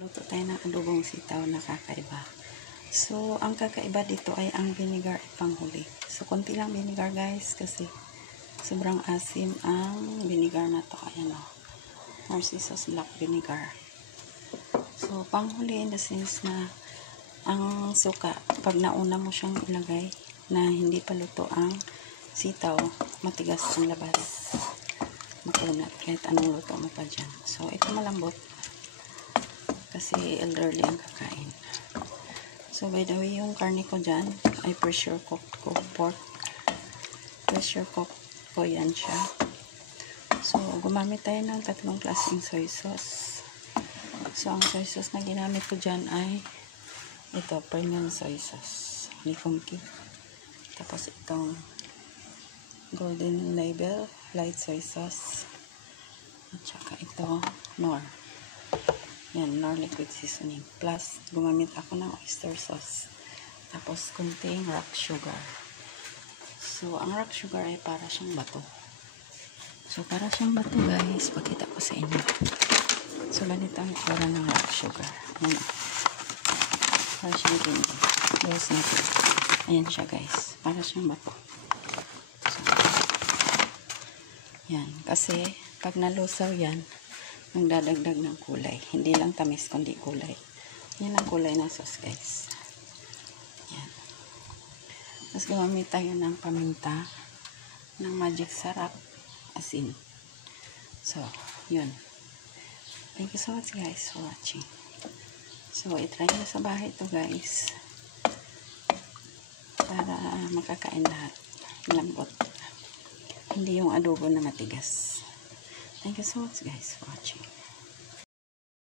Luto tayo ng adobong sitaw na kakaiba. So, ang kakaiba dito ay ang vinegar at panghuli. So, konti lang vinegar guys kasi sobrang asim ang vinegar na to. Ayan o. Narcissus black vinegar. So, panghuli in the sense na ang suka, pag nauna mo siyang ilagay na hindi pa luto ang sitaw, matigas ang labas. Makunat kahit anong luto mo pa dyan. So, ito malambot. Kasi elderly ang kakain. So, by the way, yung karne ko dyan ay pressure cooked pork. Pressure cooked ko yan siya. So, gumamit tayo ng 3 klaseng soy sauce. So, ang soy sauce na ginamit ko dyan ay ito, premium soy sauce. Ni Funky. Tapos itong golden label light soy sauce. At saka ito, Knorr. Yan, Knorr liquid seasoning. Plus, gumamit ako ng oyster sauce. Tapos, kunting rock sugar. So, ang rock sugar ay para siyang bato. So, para siyang bato guys, pakita ko sa inyo. So, ganito ang itsura ng rock sugar. Ayan. Para siyang ganito. Dose natin. Ayan siya guys. Para siyang bato. So, yan. Kasi, pag nalusaw yan, nagdadagdag ng kulay. Hindi lang tamis, kundi kulay. Yan ang kulay na sauce, guys. Yan. Tapos gumamit tayo ng paminta, ng magic sarap, asin. So, yun. Thank you so much, guys, for watching. So, itry nyo sa bahay ito, guys. Para makakain lahat. Lambot. Hindi yung adobo na matigas. Thank you so much guys for watching.